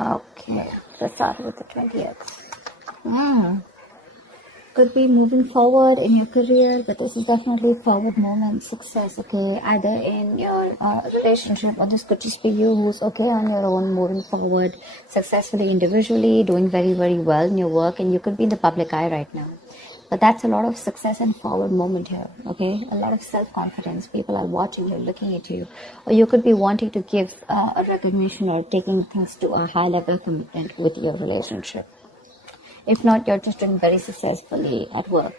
Okay, let's start with the 20th. Could be moving forward in your career, but this is definitely forward moment, success, okay, either in your relationship, or this could just be you who's okay on your own, moving forward successfully individually, doing very, very well in your work, and you could be in the public eye right now. But that's a lot of success and forward moment here, okay? A lot of self-confidence. People are watching you, looking at you. Or you could be wanting to give a recognition or taking things to a high level commitment with your relationship. If not, you're just doing very successfully at work.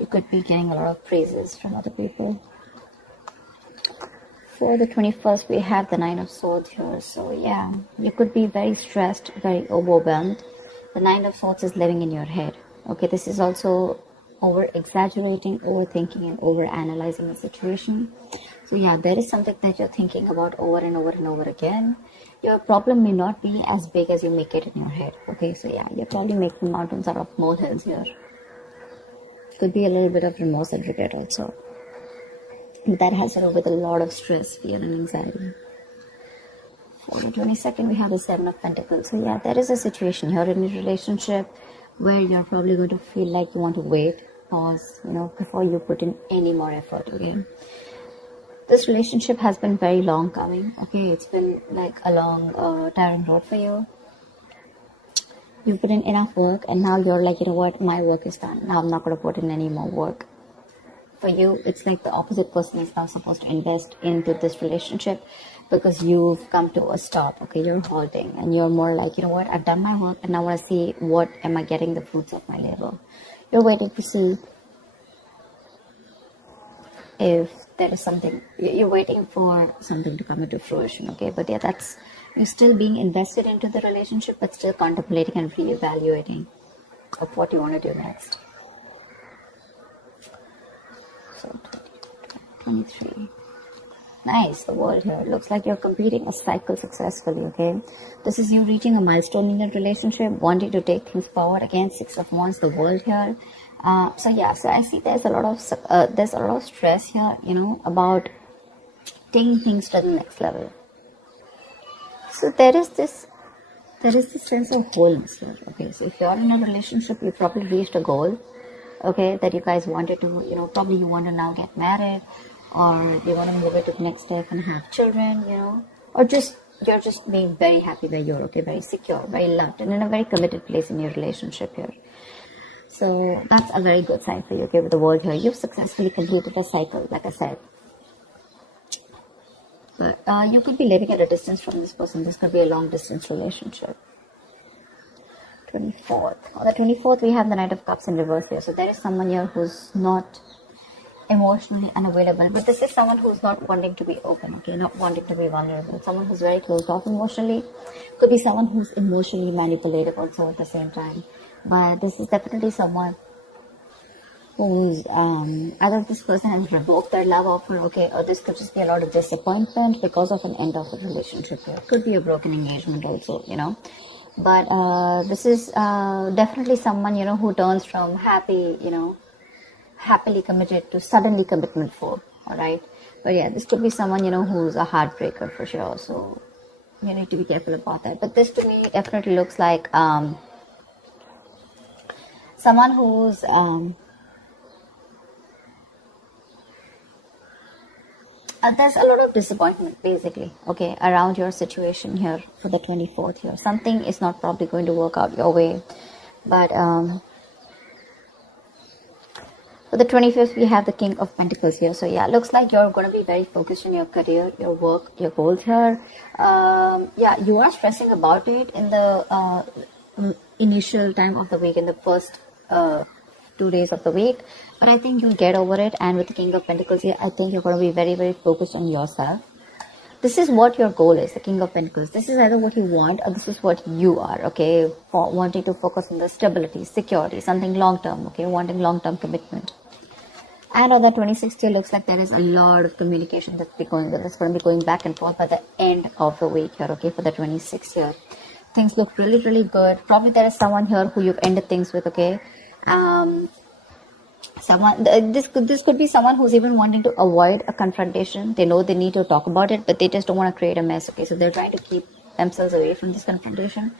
You could be getting a lot of praises from other people. For the 21st, we have the Nine of Swords here. So yeah, you could be very stressed, very overwhelmed. The Nine of Swords is living in your head. Okay, this is also over-exaggerating, overthinking, and over-analyzing the situation. So yeah, there is something that you're thinking about over and over and over again. Your problem may not be as big as you make it in your head. Okay, so yeah, you're probably making mountains out of molehills here. Could be a little bit of remorse and regret also. But that has to do with a lot of stress, fear, and anxiety. For the 22nd, we have the Seven of Pentacles. So yeah, there is a situation here in your relationship where you're probably going to feel like you want to wait, pause, before you put in any more effort, okay? This relationship has been very long coming, okay? It's been like a long, tiring road for you. You put in enough work, and now you're like, you know what, my work is done. Now I'm not going to put in any more work. For you, it's like the opposite person is now supposed to invest into this relationship because you've come to a stop, okay? You're halting, and you're more like, you know what, I've done my work, and now I want to see what am I getting the fruits of my labor. You're waiting to see if there is something, you're waiting for something to come into fruition, okay? But yeah, you're still being invested into the relationship, but still contemplating and reevaluating of what you want to do next. So 23. Nice, the world here. Looks like you're completing a cycle successfully, okay? This is you reaching a milestone in your relationship, wanting to take things forward. Again, Six of Wands, the world here. So I see there's a lot of stress here, about taking things to the next level. So there is this sense of wholeness here, okay? So if you're in a relationship, you probably reached a goal, okay, that you guys wanted to, probably you want to now get married, or you want to move it to the next step and have children, or you're just being very happy where you're, okay, very secure, very loved, and in a very committed place in your relationship here. So that's a very good sign for you, okay, with the world here. You've successfully completed a cycle, like I said. But you could be living at a distance from this person. This could be a long distance relationship. 24th. On the 24th, we have the Knight of Cups in reverse here. So there is someone here who's not emotionally unavailable. But this is someone who's not wanting to be open, okay, not wanting to be vulnerable. Someone who's very closed off emotionally. Could be someone who's emotionally manipulative also at the same time. But this is definitely someone who's either this person has revoked their love offer, okay, or this could just be a lot of disappointment because of an end of a relationship here. Could be a broken engagement also, But this is definitely someone, who turns from happily committed to suddenly commitment for, all right? But yeah, this could be someone, who's a heartbreaker for sure. So you need to be careful about that. But this to me definitely looks like someone who's there's a lot of disappointment basically, okay, around your situation here for the 24th here. Something is not probably going to work out your way. But for the 25th, we have the King of Pentacles here. So yeah, looks like you're going to be very focused on your career, your work, your goals here. Yeah, you are stressing about it in the initial time of the week, in the first 2 days of the week. But I think you'll get over it. And with the King of Pentacles here, I think you're going to be very, very focused on yourself. This is what your goal is, the King of Pentacles. This is either what you want or this is what you are, okay? For wanting to focus on the stability, security, something long-term, okay? Wanting long-term commitment. And on the 26th, it looks like there is a lot of communication that's going to be going back and forth by the end of the week here, okay? For the 26th here. Things look really, really good. Probably there is someone here who you've ended things with, okay? This could be someone who's even wanting to avoid a confrontation. They know they need to talk about it, but they just don't want to create a mess. Okay, so they're trying to keep themselves away from this confrontation,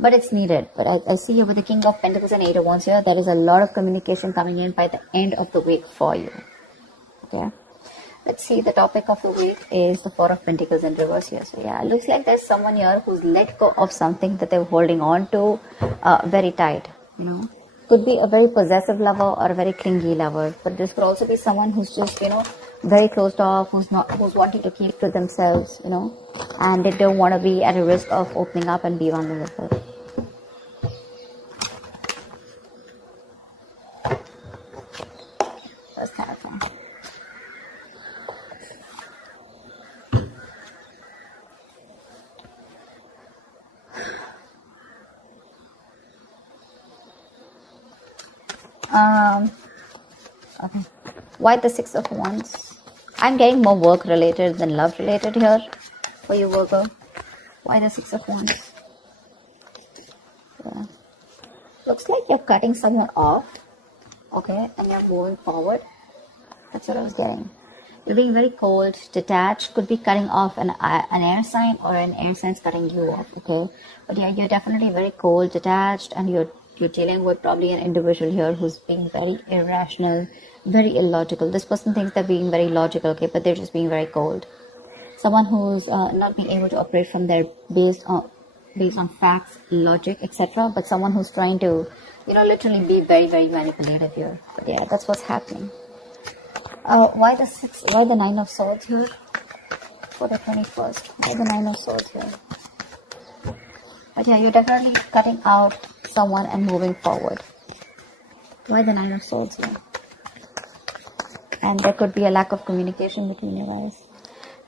but it's needed. But I see here with the King of Pentacles and Eight of Wands here, there is a lot of communication coming in by the end of the week for you. Okay, let's see. The topic of the week is the Four of Pentacles in reverse here. So yeah, it looks like there's someone here who's let go of something that they're holding on to very tight. You know, could be a very possessive lover or a very clingy lover, but this could also be someone who's just, very closed off, who's wanting to keep to themselves, and they don't want to be at a risk of opening up and be vulnerable. That's kind of fun. Okay. Why the Six of Wands? I'm getting more work related than love related here for you, Virgo. Why the Six of Wands? Yeah. Looks like you're cutting someone off. Okay, and you're moving forward. That's what I was getting. You're being very cold, detached. Could be cutting off an air sign, or an air sign's cutting you off. Okay, but yeah, you're definitely very cold, detached, and you're dealing with probably an individual here who's being very irrational, very illogical. This person thinks they're being very logical, okay, but they're just being very cold. Someone who's not being able to operate from their based on facts, logic, etc. But someone who's trying to, literally be very, very manipulative here. But yeah, that's what's happening. Why the Nine of Swords here for the 21st? Why the Nine of Swords here? But yeah, you're definitely cutting out someone and moving forward. Why the Nine of Swords here? And there could be a lack of communication between you guys.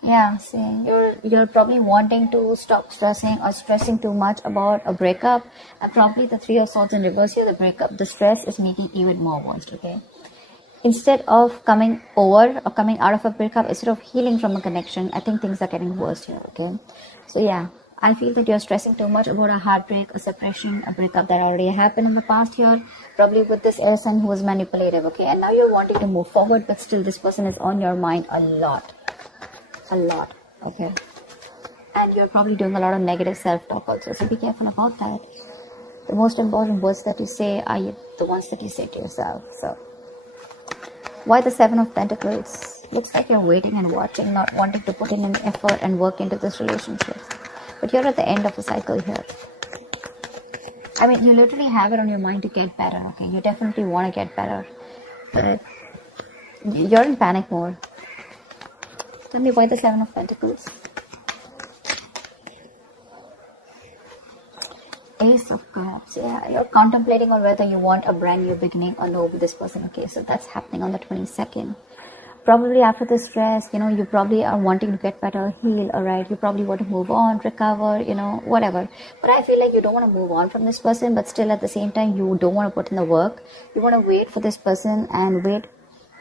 Yeah, see, you're probably wanting to stop stressing or stressing too much about a breakup, and probably the Three of Swords in reverse here, the breakup, the stress is making even more worse. Okay, instead of coming over or coming out of a breakup, instead of healing from a connection, I think things are getting worse here. Okay, so yeah, I feel that you're stressing too much about a heartbreak, a separation, a breakup that already happened in the past here, probably with this air sign who was manipulative. Okay, and now you're wanting to move forward, but still this person is on your mind a lot. Okay, and you're probably doing a lot of negative self-talk also, so be careful about that. The most important words that you say are the ones that you say to yourself. So why the Seven of Pentacles? Looks like you're waiting and watching, not wanting to put in any effort and work into this relationship, but you're at the end of a cycle here. I mean, you literally have it on your mind to get better. Okay, you definitely want to get better, but you're in panic mode. Tell me why the Seven of Pentacles. Ace of Cups. Yeah, you're contemplating on whether you want a brand new beginning or no with this person. Okay, so that's happening on the 22nd. Probably after the stress, you probably are wanting to get better, heal, alright. You probably want to move on, recover, whatever. But I feel like you don't want to move on from this person, but still at the same time, you don't want to put in the work. You want to wait for this person and wait.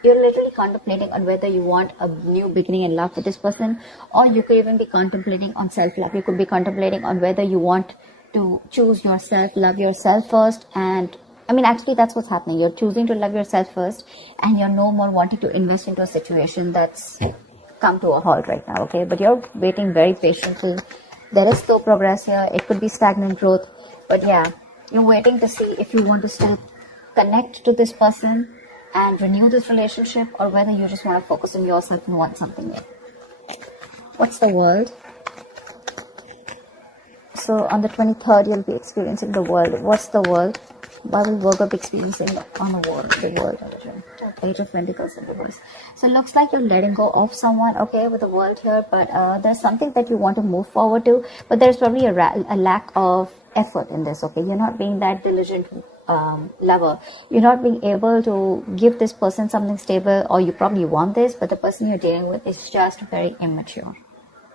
You're literally contemplating on whether you want a new beginning in love with this person, or you could even be contemplating on self-love. You could be contemplating on whether you want to choose yourself, love yourself first. And I mean, actually, that's what's happening. You're choosing to love yourself first, and you're no more wanting to invest into a situation that's come to a halt right now, okay? But you're waiting very patiently. There is slow progress here. It could be stagnant growth. But yeah, you're waiting to see if you want to still connect to this person and renew this relationship, or whether you just want to focus on yourself and want something new. What's the world? So on the 23rd, you'll be experiencing the world. What's the world? Why will Virgo be experiencing on the world? Page of Pentacles in reverse. So it looks like you're letting go of someone, okay, with the world here, but there's something that you want to move forward to, but there's probably a lack of effort in this, okay? You're not being that diligent lover. You're not being able to give this person something stable, or you probably want this, but the person you're dealing with is just very immature,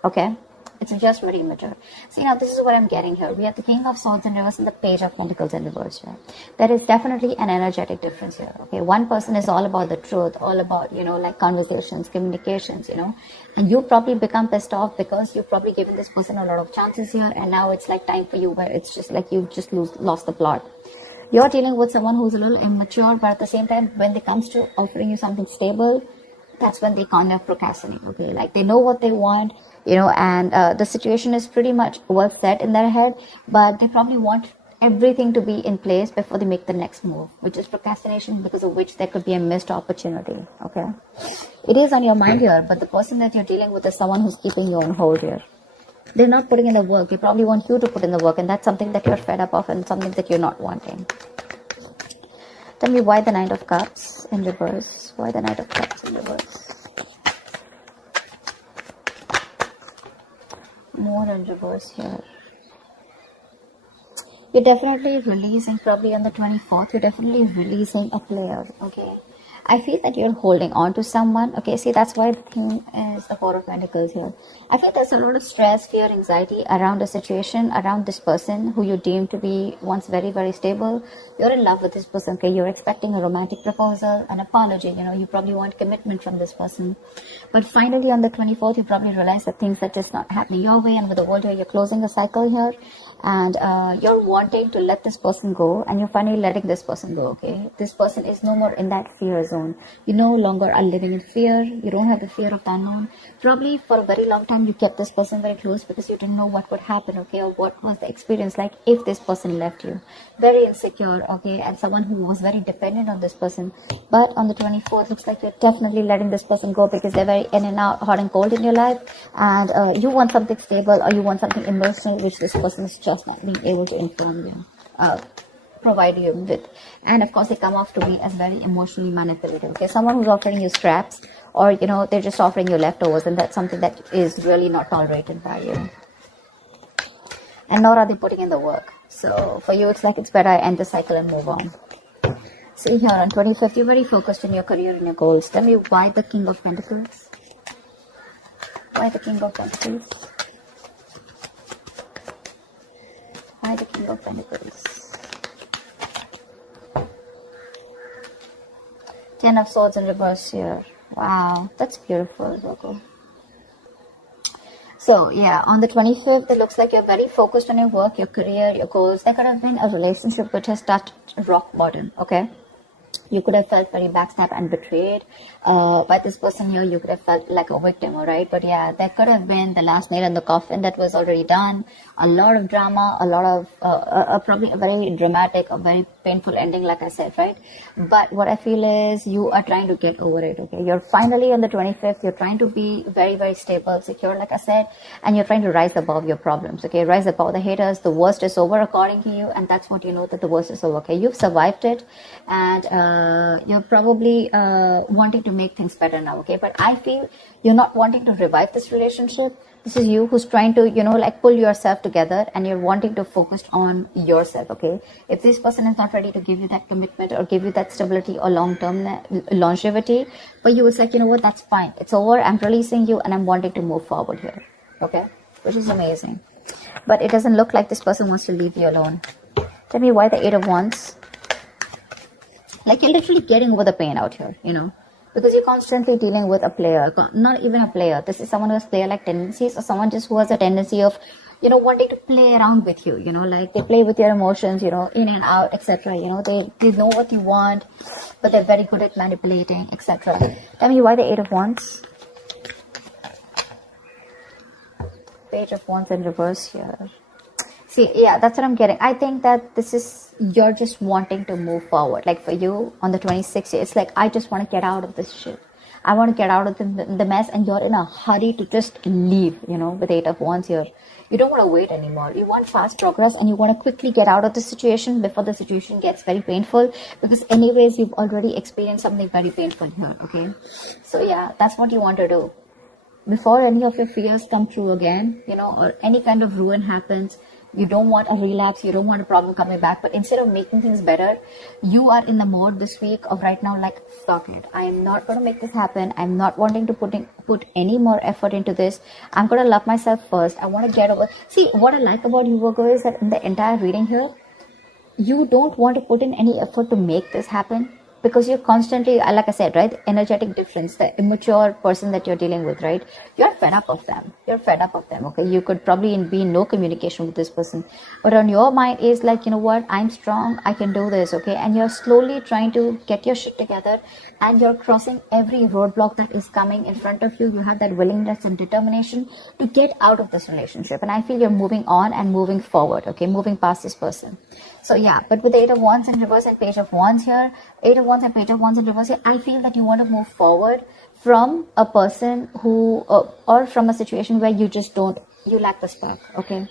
okay? It's just very immature. See, now this is what I'm getting here. We have the King of Swords in reverse and the Page of Pentacles in reverse here. There is definitely an energetic difference here, okay? One person is all about the truth, all about, like conversations, communications, and you probably become pissed off because you've probably given this person a lot of chances here, and now it's like time for you where it's just like you've just lost the plot. You're dealing with someone who's a little immature, but at the same time, when it comes to offering you something stable, that's when they kind of procrastinate. Okay, like they know what they want, and the situation is pretty much well set in their head, but they probably want everything to be in place before they make the next move, which is procrastination, because of which there could be a missed opportunity. Okay, it is on your mind here, but the person that you're dealing with is someone who's keeping you on hold here. They're not putting in the work. They probably want you to put in the work, and that's something that you're fed up of and something that you're not wanting. Tell me why the Knight of Cups in reverse. Why the Knight of Cups in reverse? More in reverse here. You're definitely releasing, probably on the 24th, you're definitely releasing a player, okay? I feel that you're holding on to someone. Okay, see, that's why the thing is the Four of Pentacles here. I feel there's a lot of stress, fear, anxiety around a situation, around this person who you deem to be once very, very stable. You're in love with this person, okay? You're expecting a romantic proposal, an apology, you probably want commitment from this person. But finally on the 24th, you probably realize that things are just not happening your way, and with the world here, you're closing a cycle here. And you're wanting to let this person go, and you're finally letting this person go, okay? This person is no more in that fear zone. You no longer are living in fear. You don't have the fear of the unknown. Probably for a very long time you kept this person very close because you didn't know what would happen, okay, or what was the experience like if this person left you. Very insecure, okay, and someone who was very dependent on this person. But on the 24th, looks like you're definitely letting this person go because they're very in and out, hot and cold in your life, and you want something stable, or you want something emotional, which this person is just not being able to inform you, provide you with. And of course, they come off to be as very emotionally manipulative, okay? Someone who's offering you scraps, or they're just offering you leftovers, and that's something that is really not tolerated by you, and nor are they putting in the work. So for you, it's like it's better I end the cycle and move on. See here on 25th, you're very focused on your career and your goals. Tell me why the King of Pentacles. Why the King of Pentacles? Why the King of Pentacles? Ten of Swords in reverse here. Wow, that's beautiful, Virgo. So yeah, on the 25th, it looks like you're very focused on your work, your career, your goals. There could have been a relationship which has touched rock bottom, okay? You could have felt very backstabbed and betrayed by this person here. You could have felt like a victim, all right? But yeah, that could have been the last nail in the coffin that was already done. A lot of drama, a lot of probably a very dramatic, a very painful ending, like I said, right? But what I feel is you are trying to get over it, okay? You're finally on the 25th. You're trying to be very, very stable, secure, like I said, and you're trying to rise above your problems, okay? Rise above the haters. The worst is over according to you, and that's what you know, that the worst is over, okay? You've survived it, and you're probably wanting to make things better now, okay? But I feel you're not wanting to revive this relationship. This is you who's trying to, like pull yourself together, and you're wanting to focus on yourself, okay? If this person is not ready to give you that commitment or give you that stability or long-term longevity, but you was like, you know what, that's fine. It's over. I'm releasing you, and I'm wanting to move forward here, okay? Which is amazing. But it doesn't look like this person wants to leave you alone. Tell me why the Eight of Wands. Like you're literally getting over the pain out here, because you're constantly dealing with a player, not even a player. This is someone who has player-like tendencies, or someone just who has a tendency of, wanting to play around with you, like they play with your emotions, in and out, etc. They know what you want, but they're very good at manipulating, etc. Tell me why the Eight of Wands. Page of Wands in reverse here. See, yeah, that's what I'm getting. I think that this is, you're just wanting to move forward. Like for you, on the 26th, it's like, I just want to get out of this shit. I want to get out of the mess, and you're in a hurry to just leave, with Eight of Wands here. You don't want to wait anymore. You want fast progress, and you want to quickly get out of the situation before the situation gets very painful, because anyways, you've already experienced something very painful here, okay? So yeah, that's what you want to do. Before any of your fears come true again, or any kind of ruin happens, you don't want a relapse, you don't want a problem coming back, but instead of making things better, you are in the mode this week of right now, like, fuck it, I am not going to make this happen. I'm not wanting to put any more effort into this. I'm going to love myself first. I want to get over. See, what I like about you, Virgo, is that in the entire reading here, you don't want to put in any effort to make this happen. because you're constantly, like I said, right, energetic difference, the immature person that you're dealing with, right, you're fed up of them. Okay, you could probably be in no communication with this person, but on your mind is like, you know what, I'm strong, I can do this. Okay, and you're slowly trying to get your shit together, and you're crossing every roadblock that is coming in front of you. You have that willingness and determination to get out of this relationship, and I feel you're moving on and moving forward. Okay, moving past this person. So yeah, but with the 8 of Wands in reverse and Page of Wands here, 8 of Wands and Page of Wands in reverse here, I feel that you want to move forward from a person who, or from a situation where you lack the spark. Okay,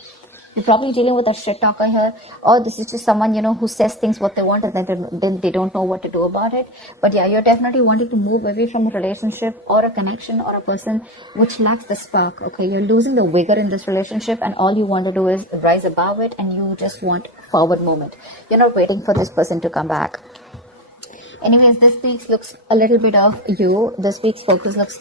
you're probably dealing with a shit talker here, or this is just someone, you know, who says things what they want, and then they don't know what to do about it. But yeah, you're definitely wanting to move away from a relationship or a connection or a person which lacks the spark. Okay, you're losing the vigor in this relationship, and all you want to do is rise above it, and you just want forward movement. You're not waiting for this person to come back. Anyways, this week's looks a little bit of you. This week's focus looks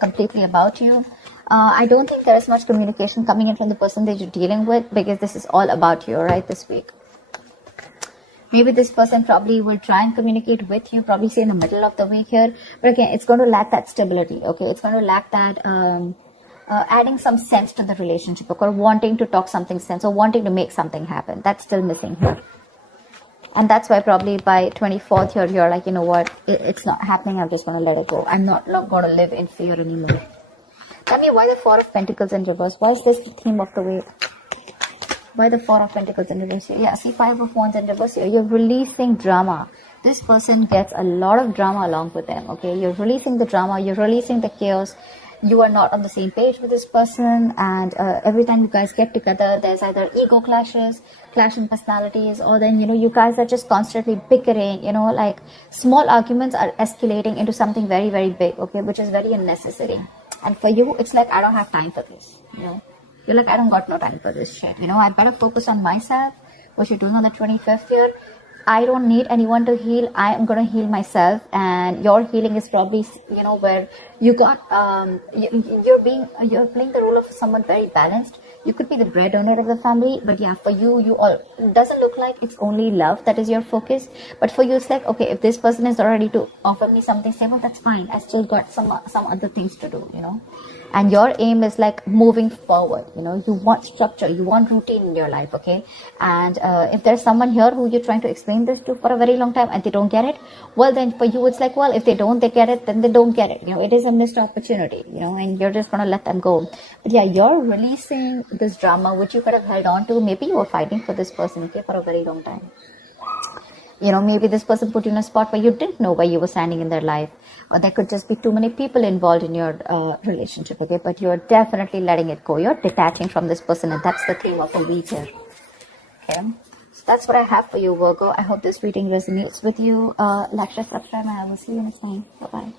completely about you. I don't think there is much communication coming in from the person that you're dealing with, because this is all about you, right, this week. Maybe this person probably will try and communicate with you, probably say in the middle of the week here. But again, it's going to lack that stability, okay? It's going to lack that adding some sense to the relationship, or wanting to talk something sense, or wanting to make something happen. That's still missing here. And that's why probably by 24th here, you're like, you know what, it's not happening. I'm just going to let it go. I'm not going to live in fear anymore. Tell me, why the 4 of Pentacles in reverse? Why is this the theme of the week? Why the 4 of Pentacles in reverse here? Yeah, see, 5 of Wands in reverse here. You're releasing drama. This person gets a lot of drama along with them, okay? You're releasing the drama. You're releasing the chaos. You are not on the same page with this person, and every time you guys get together, there's either ego clashes, clash in personalities, or then, you know, you guys are just constantly bickering, you know, like small arguments are escalating into something very, very big, okay, which is very unnecessary. And for you, it's like, I don't have time for this, you know. You're like, I don't got no time for this shit, you know. I better focus on myself. What you're doing on the 25th here, I don't need anyone to heal. I am going to heal myself. And your healing is probably, you know, where you got, you're playing the role of someone very balanced. You could be the breadwinner of the family, but yeah, for you, it doesn't look like it's only love that is your focus. But for you, it's like, okay, if this person is not ready to offer me something stable, that's fine. I still got some other things to do, you know. And your aim is like moving forward, you know. You want structure, you want routine in your life, okay? And if there's someone here who you're trying to explain this to for a very long time and they don't get it, well, then for you, it's like, well, if they get it, then they don't get it, you know. It is a missed opportunity, you know, and you're just going to let them go. But yeah, you're releasing this drama which you could have held on to. Maybe you were fighting for this person, okay, for a very long time. You know, maybe this person put you in a spot where you didn't know where you were standing in their life, or there could just be too many people involved in your relationship, okay? But you're definitely letting it go. You're detaching from this person, and that's the theme of the week here, okay? So that's what I have for you, Virgo. I hope this reading resonates with you. Like, share, subscribe, and I will see you next time. Bye-bye.